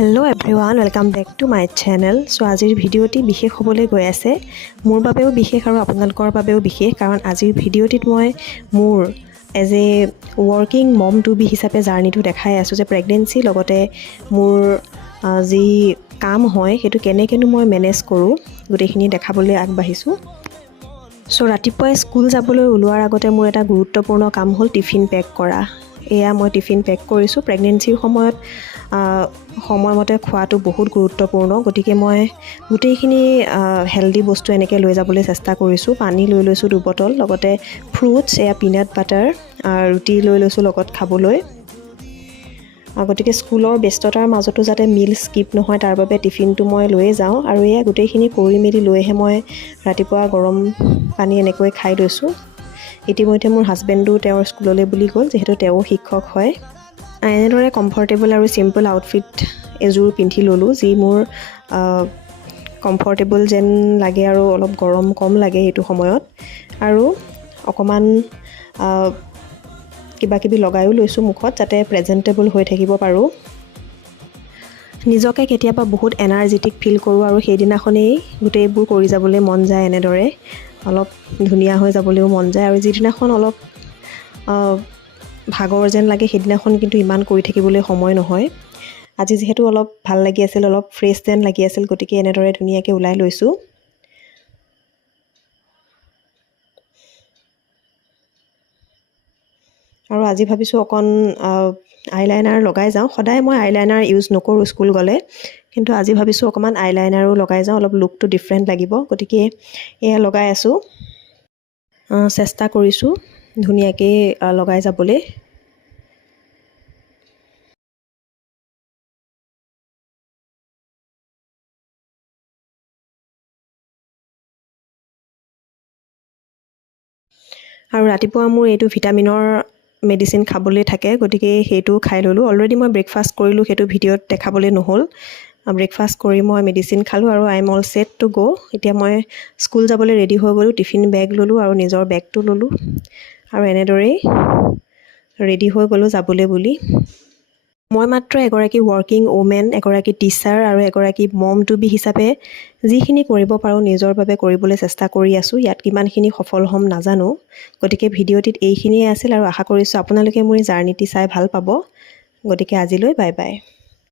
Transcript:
Hello' everyone, welcome back to my channel. So' আজিৰ ভিডিঅ'টি বিশেষ হ'বলৈ গৈ আছে। মোৰ বাবেও বিশেষ আৰু আপোনালোকৰ বাবেও বিশেষ, কাৰণ আজিৰ ভিডিঅ'টিত মই মোৰ as a working mom to be হিচাপে জাৰ্ণিটো দেখাই আছোঁ যে প্ৰেগনেঞ্চি লগতে মোৰ যি কাম হয় সেইটো কেনেকৈনো মই মেনেজ কৰোঁ গোটেইখিনি দেখাবলৈ আগবাঢ়িছোঁ। চ' ৰাতিপুৱাই স্কুল যাবলৈ ওলোৱাৰ আগতে মোৰ এটা গুৰুত্বপূৰ্ণ কাম হ'ল টিফিন পেক কৰা। এয়া মই টিফিন পেক কৰিছোঁ। প্ৰেগনেঞ্চিৰ সময়ত সময়মতে খোৱাটো বহুত গুৰুত্বপূৰ্ণ, গতিকে মই গোটেইখিনি হেল্ডি বস্তু এনেকৈ লৈ যাবলৈ চেষ্টা কৰিছোঁ। পানী লৈ লৈছোঁ 2 বটল, লগতে ফ্ৰুটছ, এয়া পিনাট বাটাৰ, ৰুটি লৈ লৈছোঁ লগত খাবলৈ। গতিকে স্কুলৰ ব্যস্ততাৰ মাজতো যাতে মিল স্কিপ নহয় তাৰ বাবে টিফিনটো মই লৈয়ে যাওঁ। আৰু এয়া গোটেইখিনি কৰি মেলি লৈহে মই ৰাতিপুৱা গৰম পানী এনেকৈ খাই লৈছোঁ। ইতিমধ্যে মোৰ হাজবেণ্ডো তেওঁৰ স্কুললৈ বুলি গ'ল, যিহেতু তেওঁ শিক্ষক হয়। এনেদৰে কমফৰ্টেবল আৰু চিম্পল আউটফিট এযোৰ পিন্ধি ল'লোঁ, যি মোৰ কমফৰ্টেবল যেন লাগে আৰু অলপ গৰম কম লাগে এইটো সময়ত। আৰু অকণমান কিবাকিবি লগায়ো লৈছোঁ মুখত, যাতে প্ৰেজেণ্টেবল হৈ থাকিব পাৰোঁ। নিজকে কেতিয়াবা বহুত এনাৰ্জেটিক ফিল কৰোঁ আৰু সেইদিনাখনেই গোটেইবোৰ কৰি যাবলৈ মন যায়। এনেদৰে অলপ ধুনীয়া হৈ যাবলৈও মন যায়। আৰু যিদিনাখন অলপ ভাগৰ যেন লাগে সেইদিনাখন কিন্তু ইমান কৰি থাকিবলৈ সময় নহয়। আজি যিহেতু অলপ ভাল লাগি আছিল, অলপ ফ্ৰেছ যেন লাগি আছিল, গতিকে এনেদৰে ধুনীয়াকৈ ওলাই লৈছোঁ। আৰু আজি ভাবিছোঁ অকণ আইলাইনাৰ লগাই যাওঁ। সদায় মই আইলাইনাৰ ইউজ নকৰোঁ স্কুল গ'লে, কিন্তু আজি ভাবিছোঁ অকণমান আইলাইনাৰো লগাই যাওঁ, অলপ লুকটো ডিফাৰেণ্ট লাগিব, গতিকে এয়া লগাই আছোঁ। চেষ্টা কৰিছোঁ ধুনীয়াকৈ লগাই যাবলৈ। আৰু ৰাতিপুৱা মোৰ এইটো ভিটামিনৰ মেডিচিন খাবলৈ থাকে, গতিকে সেইটো খাই ল'লোঁ। অলৰেডি মই ব্ৰেকফাষ্ট কৰিলোঁ, সেইটো ভিডিঅ'ত দেখাবলৈ নহ'ল। ব্ৰেকফাষ্ট কৰি মই মেডিচিন খালোঁ আৰু I am all set to go'. এতিয়া মই স্কুল যাবলৈ ৰেডি হৈ গ'লোঁ। টিফিন বেগ ল'লোঁ আৰু নিজৰ বেগটো ল'লোঁ আৰু এনেদৰেই ৰেডি হৈ গ'লোঁ যাবলৈ বুলি। মই মাত্ৰ এগৰাকী ৱৰ্কিং ওমেন, এগৰাকী টিচাৰ আৰু এগৰাকী মম টু বি হিচাপে যিখিনি কৰিব পাৰোঁ নিজৰ বাবে কৰিবলৈ চেষ্টা কৰি আছোঁ। ইয়াত কিমানখিনি সফল হ'ম নাজানো, গতিকে ভিডিঅ'টিত এইখিনিয়ে আছিল আৰু আশা কৰিছোঁ আপোনালোকে মোৰ এই জাৰ্ণিটি চাই ভাল পাব। গতিকে আজিলৈ বাই বাই।